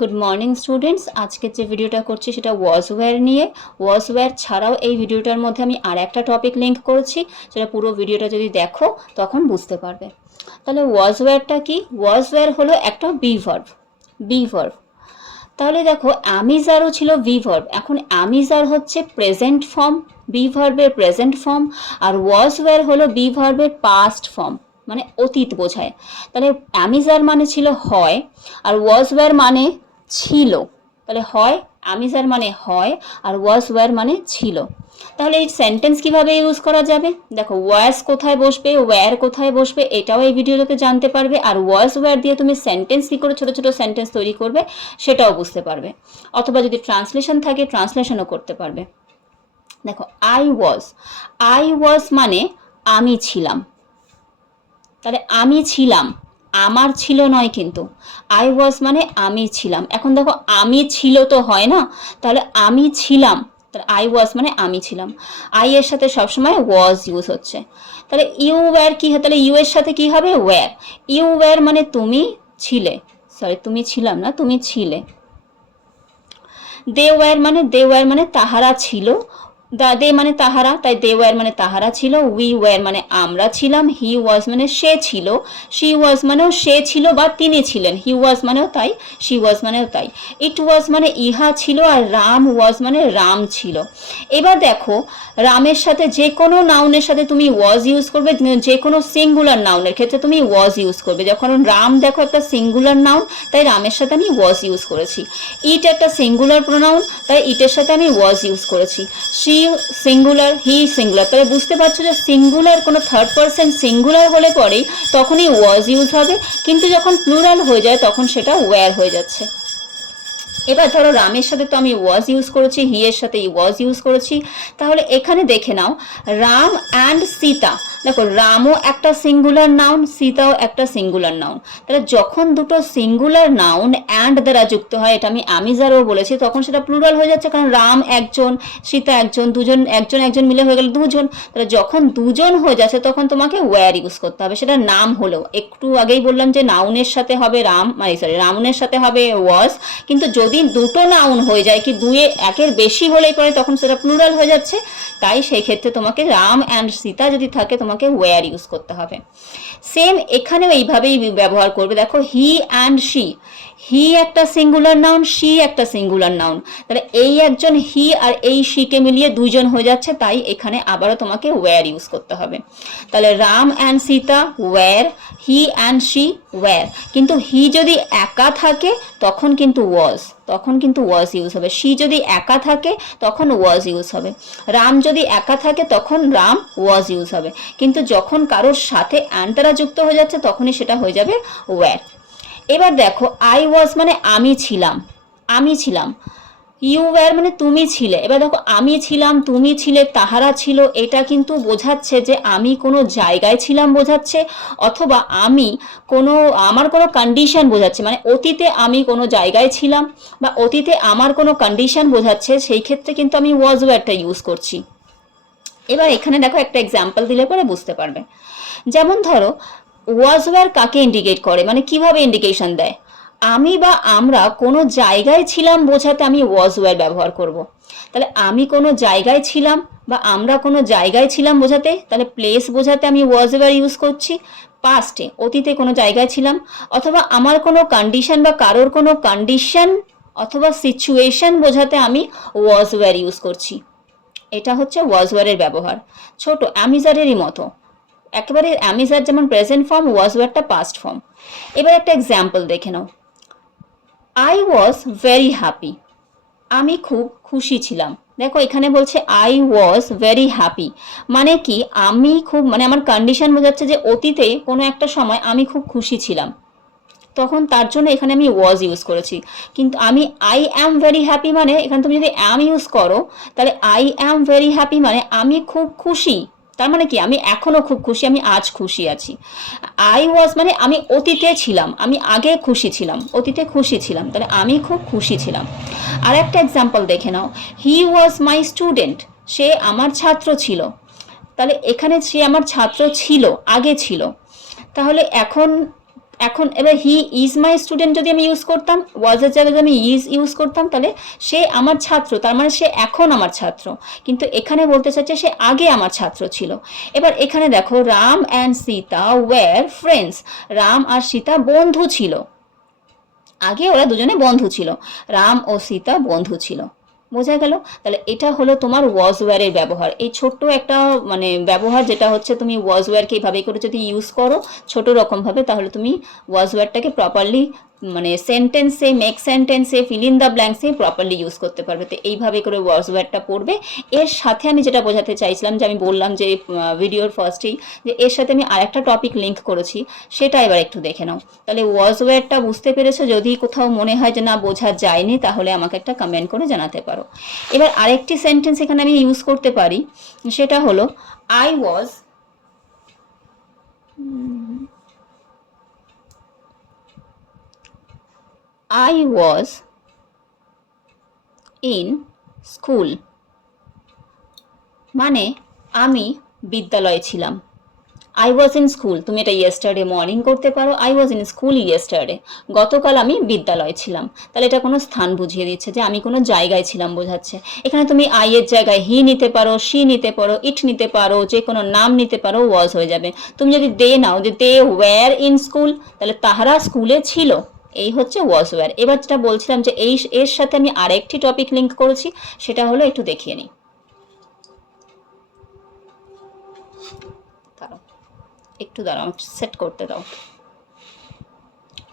Good morning students, আজকে যে ভিডিওটা করছি সেটা ওয়াজ ওয়্যার নিয়ে। ওয়াজ ওয়্যার ছাড়াও এই ভিডিওটার মধ্যে আমি আর একটা টপিক লিঙ্ক করেছি, সেটা পুরো ভিডিওটা যদি দেখো তখন বুঝতে পারবে। তাহলে ওয়াজ ওয়্যারটা কি? ওয়াজ ওয়্যার হলো একটা বি ভার্ব। তাহলে দেখো অ্যামিজারও ছিল বি ভার্ব, এখন অ্যামিজার হচ্ছে প্রেজেন্ট ফর্ম, বি ভার্বের প্রেজেন্ট ফর্ম, আর ওয়াজ ওয়্যার হলো বি ভার্বের পাস্ট ফর্ম, মানে অতীত বোঝায়। তাহলে অ্যামিজার মানে ছিল হয়, আর ওয়াজ ওয়্যার মানে ছিল। তাহলে হয়, অ্যামিজার মানে হয়, আর ওয়াজ ওয়্যার মানে ছিল। তাহলে এই সেন্টেন্স কিভাবে ইউজ করা যাবে? দেখো, ওয়াজ কোথায় বসবে, ওয়্যার কোথায় বসবে, এটাও এই ভিডিওতে জানতে পারবে। আর ওয়াজ ওয়্যার দিয়ে তুমি সেন্টেন্স কী করে ছোট ছোট সেন্টেন্স তৈরি করবে সেটাও বুঝতে পারবে। অথবা যদি ট্রান্সলেশন থাকে ট্রান্সলেশনও করতে পারবে। দেখো, আই ওয়াজ মানে আমি ছিলাম। তাহলে আমি ছিলাম, আমার ছিল নয় কিন্তু। আই ওয়াজ মানে আমি ছিলাম। এখন দেখো, আমি ছিল তো হয় না, তাহলে আমি ছিলাম, তাহলে আই ওয়াজ মানে আমি ছিলাম। আই এর সাথে সবসময় ওয়াজ ইউজ হচ্ছে। তাহলে ইউ ওয়্যার কি হয়? তাহলে ইউ এর সাথে কি হবে? ওয়্যার। ইউ ওয়্যার মানে তুমি ছিলে, সরি তুমি ছিলাম না, তুমি ছিলে। দে ওয়্যার মানে তাহারা ছিল। দে মানে তাহারা, তাই দে ওয়্যার মানে তাহারা ছিল। উই ওয়্যার মানে আমরা ছিলাম। হি ওয়াজ মানে সে ছিল। শি ওয়াজ মানেও সে ছিল বা তিনি ছিলেন। হি ওয়াজ মানেও তাই, শি ওয়াজ মানেও তাই। ইট ওয়াজ মানে ইহা ছিল, আর রাম ওয়াজ মানে রাম ছিল। এবার দেখো, রামের সাথে যে কোনো নাউনের সাথে তুমি ওয়াজ ইউজ করবে, যে কোনো সিঙ্গুলার নাউনের ক্ষেত্রে তুমি ওয়াজ ইউজ করবে। যখন রাম দেখো একটা সিঙ্গুলার নাউন, তাই রামের সাথে আমি ওয়াজ ইউজ করেছি। ইট একটা সিঙ্গুলার প্রোনাউন, তাই ইটের সাথে আমি ওয়াজ ইউজ করেছি। She singular, he singular. তাহলে বুঝতে পারছো যে সিঙ্গুলার কোনো থার্ড পারসন সিঙ্গুলার হলে পরেই তখনই ওয়াজ ইউজ হবে, কিন্তু যখন প্লুরাল হয়ে যায় তখন সেটা ওয়্যার হয়ে যাচ্ছে। এবার ধরো, রামের সাথে তো আমি ওয়াজ ইউজ করেছি, হি এর সাথে ওয়াজ ইউজ করেছি। তাহলে এখানে দেখে নাও, রাম অ্যান্ড সীতা। দেখো, রামও একটা সিঙ্গুলার নাউন, সীতাও একটা সিঙ্গুলার নাউন। তাহলে যখন দুটো সিঙ্গুলার নাউন অ্যান্ড দ্বারা যুক্ত হয়, এটা আমি আমিজারও বলেছি, তখন সেটা প্লুরাল হয়ে যাচ্ছে, কারণ রাম একজন, সীতা একজন, দুজন, একজন একজন মিলে হয়ে গেল দুজন। তাহলে যখন দুজন হয়ে যাচ্ছে তখন তোমাকে ওয়্যার ইউজ করতে হবে, সেটা নাম হলেও। একটু আগেই বললাম যে নাউনের সাথে হবে রাম, মানে সরি, রাউনের সাথে হবে ওয়াজ, কিন্তু যদি দুটো নাউন হয়ে যায়, কি দুয়ে একের বেশি হলেই পরে তখন সেটা প্লুরাল হয়ে যাচ্ছে। তাই সেই ক্ষেত্রে তোমাকে রাম অ্যান্ড সীতা যদি থাকে তোমাকে ওয়্যার ইউজ করতে হবে। সেম এখানেও এইভাবেই ব্যবহার করবে। দেখো, হি অ্যান্ড শি, হি একটা সিঙ্গুলার নাউন, শি একটা সিঙ্গুলার নাউন। তাহলে এই একজন হি আর এই শিকে মিলিয়ে দুইজন হয়ে যাচ্ছে, তাই এখানে আবারও তোমাকে ওয়্যার ইউজ করতে হবে। তাহলে Ram and Sita were, he and she were. কিন্তু হি যদি একা থাকে তখন কিন্তু ওয়াজ ইউজ হবে। শি যদি একা থাকে তখন ওয়াজ ইউজ হবে। রাম যদি একা থাকে তখন রাম ওয়াজ ইউজ হবে। কিন্তু যখন কারোর সাথে অ্যান্ড দ্বারা যুক্ত হয়ে যাচ্ছে তখনই সেটা হয়ে যাবে ওয়্যার। এবার দেখো, আই ওয়াজ মানে আমি ছিলাম। ইউ ওয়্যার মানে তুমি ছিলে। এবার দেখো, আমি ছিলাম, তুমি ছিলে, তাহারা ছিল, এটা কিন্তু বোঝাচ্ছে যে আমি কোনো জায়গায় ছিলাম বোঝাচ্ছে, অথবা আমার কোনো কন্ডিশন বোঝাচ্ছে, মানে অতীতে আমি কোনো জায়গায় ছিলাম বা অতীতে আমার কোনো কন্ডিশন বোঝাচ্ছে, সেই ক্ষেত্রে কিন্তু আমি ওয়াজ ওয়্যারটা ইউজ করছি। এবার এখানে দেখো, একটা এক্সাম্পল দিলে পরে বুঝতে পারবে। যেমন ধরো, ওয়াজ ওয়্যার কাকে ইন্ডিকেট করে, মানে কিভাবে ইন্ডিকেশন দেয়? আমি বা আমরা কোনো জায়গায় ছিলাম বোঝাতে আমি ওয়াজ ওয়্যার ব্যবহার করব। তাহলে আমি কোনো জায়গায় ছিলাম বা আমরা কোনো জায়গায় ছিলাম বোঝাতে, তাহলে প্লেস বোঝাতে আমি ওয়াজ ওয়্যার ইউজ করছি। পাস্টে, অতীতে কোনো জায়গায় ছিলাম, অথবা আমার কোনো কন্ডিশন বা কারোর কোনো কন্ডিশন অথবা সিচুয়েশন বোঝাতে আমি ওয়াজ ওয়্যার ইউজ করছি। এটা হচ্ছে ওয়াজ ওয়্যারের ব্যবহার, ছোট অ্যামিজারেরই মতো। একেবারে অ্যামিজার যেমন প্রেজেন্ট ফর্ম, ওয়াজ ওয়্যারটা পাস্ট ফর্ম। এবার একটা এক্সাম্পল দেখে নাও। আই ওয়াজ ভেরি হ্যাপি, আমি খুব খুশি ছিলাম। দেখো, এখানে বলছে আই ওয়াজ ভেরি হ্যাপি, মানে কি আমি খুব, মানে আমার কন্ডিশন বোঝাচ্ছে যে অতীতে কোনো একটা সময় আমি খুব খুশি ছিলাম, তখন তার জন্য এখানে আমি ওয়াজ ইউজ করেছি। কিন্তু আমি আই অ্যাম ভেরি হ্যাপি মানে, এখানে তুমি যদি অ্যাম ইউজ করো, তাহলে আই অ্যাম ভেরি হ্যাপি মানে আমি খুব খুশি। তার মানে কি আমি এখনো খুব খুশি, আমি আজ খুশি আছি। আই ওয়াজ মানে আমি অতীতে ছিলাম, আমি আগে খুশি ছিলাম, অতীতে খুশি ছিলাম, তাহলে আমি খুব খুশি ছিলাম। আর একটা এক্সাম্পল দেখে নাও, হি ওয়াজ মাই স্টুডেন্ট, সে আমার ছাত্র ছিল। তাহলে এখানে সে আমার ছাত্র ছিল, আগে ছিল। তাহলে এখন এখন এবার হি ইজ মাই স্টুডেন্ট যদি আমি ইউজ করতাম, ওয়াজের জায়গায় যদি আমি ইজ ইউজ করতাম, তাহলে সে আমার ছাত্র, তার মানে সে এখন আমার ছাত্র। কিন্তু এখানে বলতে চাচ্ছে সে আগে আমার ছাত্র ছিল। এবার এখানে দেখো Ram and Sita were friends, Ram আর সীতা বন্ধু ছিল, আগে ওরা দুজনে বন্ধু ছিল, রাম ও সীতা বন্ধু ছিল। বোঝা গেল? তাহলে এটা হলো তোমার ওয়াজ ওয়্যারের ব্যবহার। এই ছোট্ট একটা মানে ব্যবহার যেটা হচ্ছে, তুমি ওয়াজ ওয়্যারকে এইভাবে করে যদি ইউজ করো ছোট রকমভাবে, তাহলে তুমি ওয়াজ ওয়্যারটাকে প্রপারলি মানে সেন্টেন্সে, মেক সেন্টেন্সে, ফিল ইন দ্য ব্ল্যাঙ্কসে প্রপারলি ইউজ করতে পারবে। তো এইভাবে করে ওয়াজ ওয়্যারটা পড়বে। এর সাথে আমি যেটা বোঝাতে চাইছিলাম, যে আমি বললাম যে ভিডিওর ফার্স্টেই, যে এর সাথে আমি আরেকটা টপিক লিঙ্ক করেছি, সেটা এবার একটু দেখে নাও। তাহলে ওয়াজ ওয়্যারটা বুঝতে পেরেছো? যদি কোথাও মনে হয় যে না বোঝা যায়নি, তাহলে আমাকে একটা কমেন্ট করে জানাতে পারো। এবার আরেকটি সেন্টেন্স এখানে আমি ইউজ করতে পারি, সেটা হলো আই ওয়াজ ইন স্কুল, মানে আমি বিদ্যালয়ে ছিলাম। আই ওয়াজ ইন স্কুল, তুমি এটা ইয়েস্টারডে মর্নিং করতে পারো। I was in school yesterday, গতকাল আমি বিদ্যালয়ে ছিলাম। তাহলে এটা কোনো স্থান বুঝিয়ে দিচ্ছে, যে আমি কোনো জায়গায় ছিলাম বোঝাচ্ছে। এখানে তুমি আই এর জায়গায় হি নিতে পারো, শি নিতে পারো, ইট নিতে পারো, যে কোনো নাম নিতে পারো, ওয়াজ হয়ে যাবে। তুমি যদি দে নাও, যে দে ওয়্যার ইন স্কুল, তাহলে তাহারা স্কুলে ছিল। এই হচ্ছে ওয়াজ ওয়্যার। এবার যেটা বলছিলাম, যে এর সাথে আমি আরেকটি টপিক লিঙ্ক করেছি, সেটা হলো, একটু দেখিয়ে নিই। একটু দাঁড়াও, সেট করতে দাও।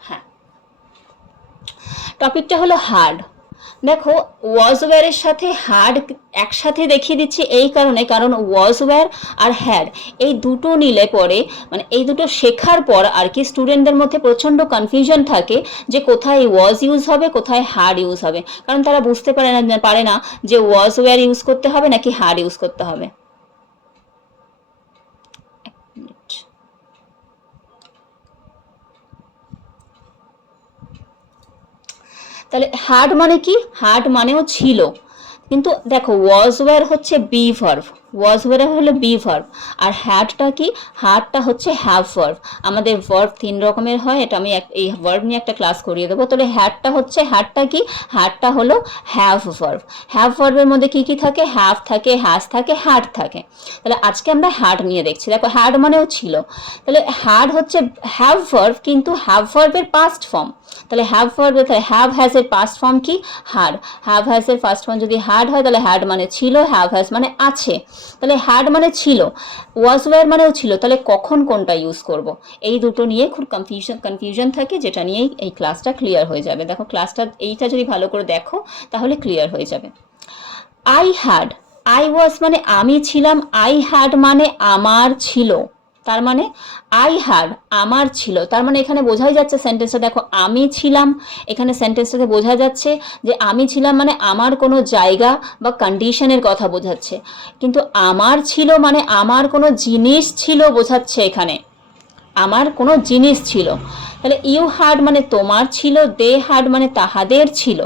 হ্যাঁ, টপিকটা হলো হার্ড। দেখো ওয়াজ ওয়্যারের সাথে হার্ড একসাথে দেখিয়ে দিচ্ছি এই কারণে, কারণ ওয়াজ ওয়্যার আর হ্যাড এই দুটো নিলে পরে, মানে এই দুটো শেখার পর আর কি স্টুডেন্টদের মধ্যে প্রচণ্ড কনফিউশন থাকে, যে কোথায় ওয়াজ ইউজ হবে, কোথায় হার্ড ইউজ হবে। কারণ তারা বুঝতে পারে না যে ওয়াজ ওয়্যার ইউজ করতে হবে নাকি হার্ড ইউজ করতে হবে। তাহলে হার্ড মানে কি? হার্ড মানেও ছিল, কিন্তু দেখো ওয়াজ ওয়্যার হচ্ছে বি ভার্ব, ওয়াজ ওয়্যার হলো বি ভার্ব, আর হ্যাডটা কি? হার্ডটা হচ্ছে হ্যাভ ভার্ব। আমাদের ভার্ব 3 রকমের হয়, এটা আমি এই ভার্ব নিয়ে একটা ক্লাস করিয়ে দেবো। তাহলে হ্যাডটা কি? হ্যাডটা হলো হ্যাভ ভার্ব। হ্যাভ ভার্বের মধ্যে কি কি থাকে? হ্যাভ থাকে, হ্যাজ থাকে, হ্যাড থাকে। তাহলে আজকে আমরা হ্যাড নিয়ে দেখছি। দেখো হ্যাড মানেও ছিল, তাহলে হ্যাড হচ্ছে হ্যাভ ভার্ব, কিন্তু হ্যাভ ভার্বের পাস্ট ফর্ম। তাহলে হ্যাভ ভার্ব, তাহলে হ্যাভ হ্যাজ এর পাস্ট ফর্ম কি? হার্ড। হ্যাভ হ্যাজ এর ফার্স্ট ফর্ম যদি হার্ড হয়, তাহলে হ্যাড মানে ছিল, হ্যাভ হ্যাজ মানে আছে। তাহলে হ্যাড মানে ছিল, ওয়াজ ওয়্যার মানেও ছিল। তাহলে কখন কোনটা ইউজ করব? এই দুটো নিয়ে খুব কনফিউশন থাকে, যেটা নিয়েই এই ক্লাসটা ক্লিয়ার হয়ে যাবে। দেখো ক্লাসটা এইটা যদি ভালো করে দেখো, তাহলে ক্লিয়ার হয়ে যাবে। আই হ্যাড, আই ওয়াজ মানে আমি ছিলাম, আই হ্যাড মানে আমার ছিল। তার মানে আই হ্যাড আমার ছিল, তার মানে এখানে বোঝাই যাচ্ছে সেন্টেন্সটা, দেখো আমি ছিলাম, এখানে সেন্টেন্সটাতে বোঝা যাচ্ছে যে আমি ছিলাম মানে আমার কোনো জায়গা বা কন্ডিশনের কথা বোঝাচ্ছে। কিন্তু আমার ছিল মানে আমার কোনো জিনিস ছিল বোঝাচ্ছে এখানে, আমার কোনো জিনিস ছিল। তাহলে ইউ হ্যাড মানে তোমার ছিল, দে হ্যাড মানে তাহাদের ছিল,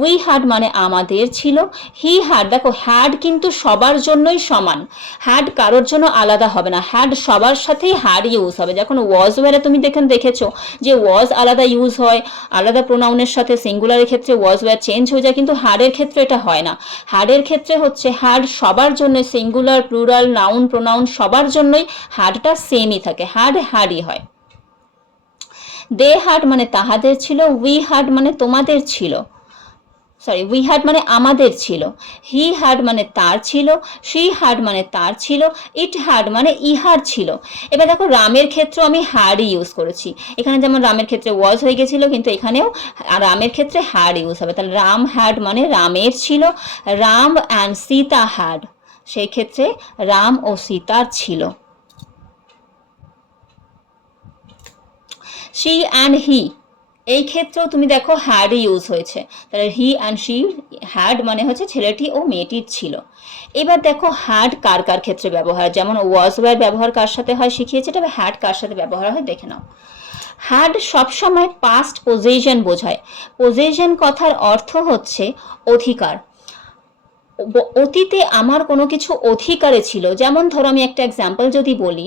উই হ্যাড মানে আমাদের ছিল, হি হ্যাড, দেখো হ্যাড কিন্তু সবার জন্যই সমান, হ্যাড কারোর জন্য আলাদা হবে না, হ্যাড সবার সাথেই হ্যাড ইউজ হবে। যখন ওয়াজ ওয়্যারে তুমি দেখেছো যে ওয়াজ আলাদা ইউজ হয়, আলাদা প্রোনাউনের সাথে, সিঙ্গুলারের ক্ষেত্রে ওয়াজ ওয়্যার চেঞ্জ হয়ে যায়, কিন্তু হ্যাডের ক্ষেত্রে এটা হয় না। হ্যাডের ক্ষেত্রে হচ্ছে হ্যাড সবার জন্য, সিঙ্গুলার, প্লুরাল, নাউন, প্রোনাউন সবার জন্যই হ্যাডটা সেমই থাকে, হ্যাড হ্যাডই হয়। দে হ্যাড মানে তাহাদের ছিল, উই হ্যাড মানে তোমাদের ছিল, উই হ্যাড মানে আমাদের ছিল, হি হ্যাড মানে তার ছিল, শি হ্যাড মানে তার ছিল, ইট হ্যাড মানে ইহার ছিল। এবার দেখো রামের ক্ষেত্রে আমি হ্যাডই ইউজ করেছি, এখানে যেমন রামের ক্ষেত্রে ওয়াজ হয়ে গেছিল, কিন্তু এখানেও রামের ক্ষেত্রে হ্যাড ইউজ হবে। তাহলে রাম হ্যাড মানে রামের ছিল, রাম অ্যান্ড সীতা হ্যাড, সেই ক্ষেত্রে রাম ও সীতার ছিল। শি অ্যান্ড হি, এই ক্ষেত্রেও তুমি দেখো হ্যাড ইউজ হয়েছে, তাহলে হি অ্যান্ড শি হ্যাড মানে হচ্ছে ছেলেটি ও মেয়েটির ছিল। এবার দেখো হ্যাড কার কার ক্ষেত্রে ব্যবহার, যেমন ওয়াজ ওয়্যার ব্যবহার কার সাথে হয় শিখিয়েছে, তবে হ্যাড কার সাথে ব্যবহার হয় দেখে নাও। হ্যাড সবসময় পাস্ট পজিশন বোঝায়। পজিশন কথার অর্থ হচ্ছে অধিকার, অতীতে আমার কোনো কিছু অধিকারে ছিল। যেমন ধরো আমি একটা এক্সাম্পল যদি বলি,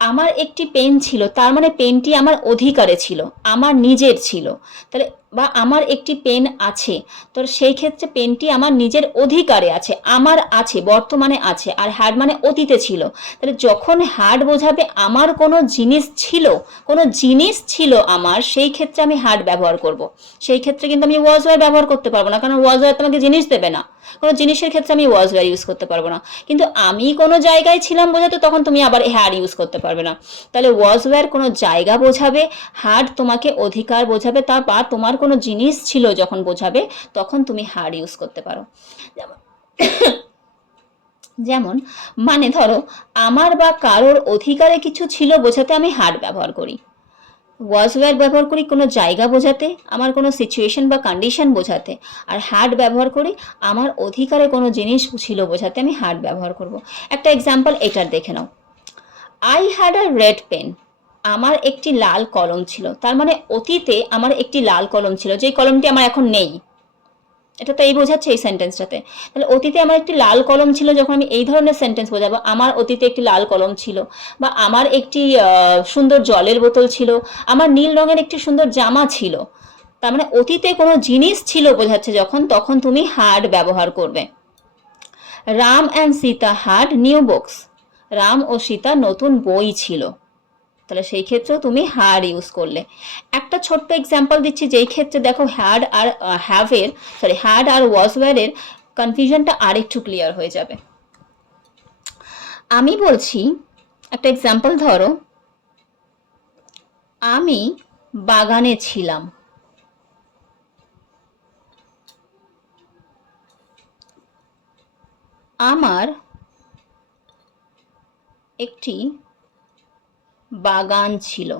আমার একটি পেন ছিল, তার মানে পেনটি আমার অধিকারে ছিল, আমার নিজের ছিল। তাহলে বা আমার একটি পেন আছে, তো সেই ক্ষেত্রে পেনটি আমার নিজের অধিকারে আছে, আমার আছে, বর্তমানে আছে। আর হ্যাড মানে অতীতে ছিল। তাহলে যখন হ্যাড বোঝাবে আমার কোনো জিনিস ছিল, কোনো জিনিস ছিল আমার, সেই ক্ষেত্রে আমি হ্যাড ব্যবহার করব। সেই ক্ষেত্রে কিন্তু আমি ওয়াজ ওয়্যার ব্যবহার করতে পারবো না, কারণ ওয়াজ ওয়্যার তোমাকে জিনিস দেবে না। কোনো জিনিসের ক্ষেত্রে আমি ওয়াজ ওয়্যার ইউজ করতে পারবো না। কিন্তু আমি কোনো জায়গায় ছিলাম বোঝাতে তখন তুমি আবার হ্যাড ইউজ করতে পারবে না। তাহলে ওয়াজ ওয়্যার কোনো জায়গা বোঝাবে, হ্যাড তোমাকে অধিকার বোঝাবে, তা বা তোমার কোনো জিনিস ছিল যখন বোঝাবে তখন তুমি হ্যাড ইউজ করতে পারো। যেমন মানে ধরো আমার বা কারোর অধিকারে কিছু ছিল বোঝাতে আমি হ্যাড ব্যবহার করি। ওয়াজ ওয়্যার ব্যবহার করি কোনো জায়গা বোঝাতে, আমার কোনো সিচুয়েশন বা কন্ডিশন বোঝাতে। আর হ্যাড ব্যবহার করি আমার অধিকারে কোনো জিনিস ছিল বোঝাতে, আমি হ্যাড ব্যবহার করব। একটা এক্সাম্পল এটার দেখে নাও। I had a red pen. আমার একটি লাল কলম ছিল, তার মানে অতীতে আমার একটি লাল কলম ছিল, যেই কলমটি আমার এখন নেই। এটা তো এই বোঝাচ্ছে এই সেন্টেন্সটাতে। তাহলে অতীতে আমার একটি লাল কলম ছিল, যখন আমি এই ধরনের সেন্টেন্স বোঝাবো, আমার অতীতে একটি লাল কলম ছিল, বা আমার একটি সুন্দর জলের বোতল ছিল, আমার নীল রঙের একটি সুন্দর জামা ছিল। তার মানে অতীতে কোনো জিনিস ছিল বোঝাচ্ছে যখন, তখন তুমি হ্যাড ব্যবহার করবে। Ram and Sita had new books. Ram ও সীতা নতুন বই ছিল, তাহলে সেই ক্ষেত্রেও তুমি হ্যাড ইউজ করলে। একটা ছোট্ট এক্সাম্পল দিচ্ছি, যেই ক্ষেত্রে দেখো হ্যাড আর হ্যাভের, হ্যাড আর ওয়াজ ওয়্যারের কনফিউশনটা আরেকটু ক্লিয়ার হয়ে যাবে। আমি বলছি, একটা এক্সাম্পল ধরো, আমি বাগানে ছিলাম। আমার একটি বাগান ছিল।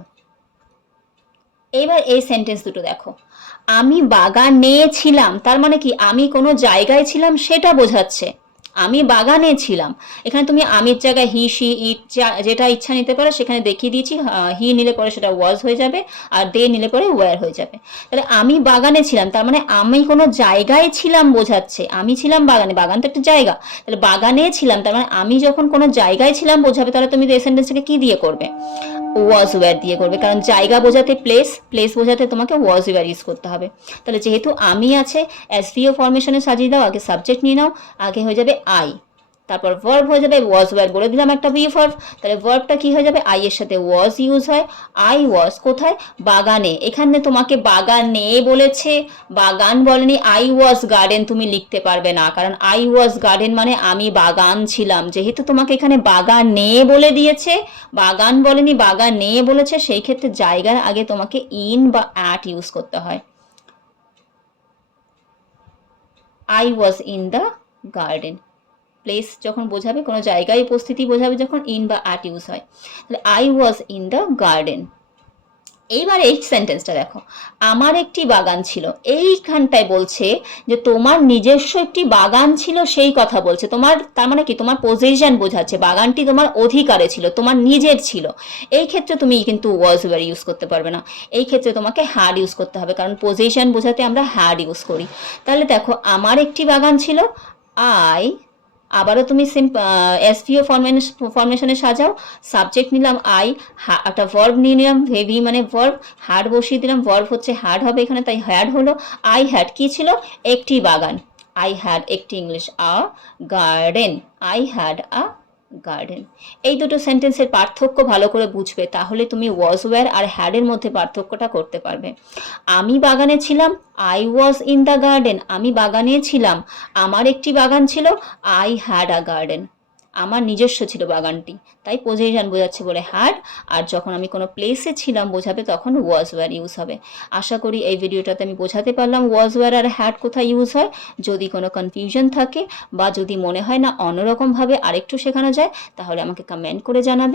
এবার এই সেন্টেন্স দুটো দেখো, আমি বাগানে ছিলাম, তার মানে কি আমি কোনো জায়গায় ছিলাম সেটা বোঝাচ্ছে। আমি বাগানে ছিলাম, এখানে তুমি আমির জায়গায় হি, শি, ইট যেটা ইচ্ছা নিতে পারো, সেখানে দেখিয়ে দিয়েছি। হি নিলে পরে সেটা ওয়াজ হয়ে যাবে, আর দে নিলে পরে ওয়্যার হয়ে যাবে। তাহলে আমি বাগানে ছিলাম, তার মানে আমি কোনো জায়গায় ছিলাম বোঝাচ্ছে। আমি ছিলাম বাগানে, বাগান তো একটা জায়গা। তাহলে বাগানে ছিলাম, তার মানে আমি যখন কোনো জায়গায় ছিলাম বোঝাবে, তাহলে তুমি এই সেন্টেন্সটাকে কি দিয়ে করবে? ওয়াজ ওয়্যার দিয়ে করবে, কারণ জায়গা বোঝাতে প্লেস, প্লেস বোঝাতে তোমাকে ওয়াজ ওয়্যার ইউজ করতে হবে। তাহলে যেহেতু আমি আছে, এসভিও ফরমেশনে সাজিয়ে দাও, আগে সাবজেক্ট নিয়ে নাও, আগে হয়ে যাবে আই, তারপর ভার্ব হয়ে যাবে ওয়াজ ওয়্যার, বলে দিলাম একটা বি ভার্ব। তাহলে ভার্বটা কি হয়ে যাবে? আই এর সাথে ওয়াজ ইউজ হয়। আই ওয়াজ কোথায়? বাগানে। এখানে তোমাকে বাগানে বলেছে, বাগান বলেনি। আই ওয়াজ গার্ডেন তুমি লিখতে পারবে না, কারণ আই ওয়াজ গার্ডেন মানে আমি বাগান ছিলাম। যেহেতু তোমাকে এখানে বাগানে বলে দিয়েছে, বাগান বলেনি, বাগানে বলেছে, সেই ক্ষেত্রে জায়গার আগে তোমাকে ইন বা অ্যাট ইউজ করতে হয়। I was in the garden. Place যখন বোঝাবে, কোনো জায়গায় উপস্থিতি বোঝাবে যখন, ইন বা অ্যাট ইউজ হয়। তাহলে I was in the garden. এইবার এই সেন্টেন্সটা দেখো, আমার একটি বাগান ছিল। এইখানটায় বলছে যে তোমার নিজস্ব একটি বাগান ছিল, সেই কথা বলছে। তোমার তার মানে কি? তোমার পজিশন বোঝাচ্ছে, বাগানটি তোমার অধিকারে ছিল, তোমার নিজের ছিল। এই ক্ষেত্রে তুমি কিন্তু ওয়াজ ওয়্যার ইউজ করতে পারবে না, এই ক্ষেত্রে তোমাকে হ্যাড ইউজ করতে হবে, কারণ পজিশন বোঝাতে আমরা হ্যাড ইউজ করি। তাহলে দেখো, আমার একটি বাগান ছিল, আই, আবারও তুমি এসভিও ফরমেশনে সাজাও। সাবজেক্ট নিলাম আই, একটা ভার্ব নিয়ে নিলাম, ভি মানে ভার্ব, হ্যাড বসিয়ে দিলাম, ভার্ব হচ্ছে হ্যাড হবে এখানে, তাই হ্যাড হলো। আই হ্যাড কি ছিল? একটি বাগান। আই হ্যাড একটি English a garden. I had a garden. এই দুটো সেন্টেন্সের পার্থক্য ভালো করে বুঝবে, তাহলে তুমি ওয়াজ ওয়্যার আর হ্যাডের মধ্যে পার্থক্যটা করতে পারবে। আমি বাগানে ছিলাম, I was in the garden. আমি বাগানে ছিলাম, আমার একটি বাগান ছিল, আই হ্যাড আ গার্ডেন। আমার নিজস্ব ছিল বাগানটি, তাই পজিশন বোঝাচ্ছে বলে হ্যাড। আর যখন আমি কোনো প্লেসে ছিলাম বোঝাবে, তখন ওয়াজ ওয়্যার ইউজ হবে। আশা করি এই ভিডিওটাতে আমি বোঝাতে পারলাম ওয়াজ ওয়্যার আর হ্যাড কোথায় ইউজ হয়। যদি কোনো কনফিউশন থাকে, বা যদি মনে হয় না অন্যরকমভাবে আরেকটু শেখানো যায়, তাহলে আমাকে কমেন্ট করে জানাবে।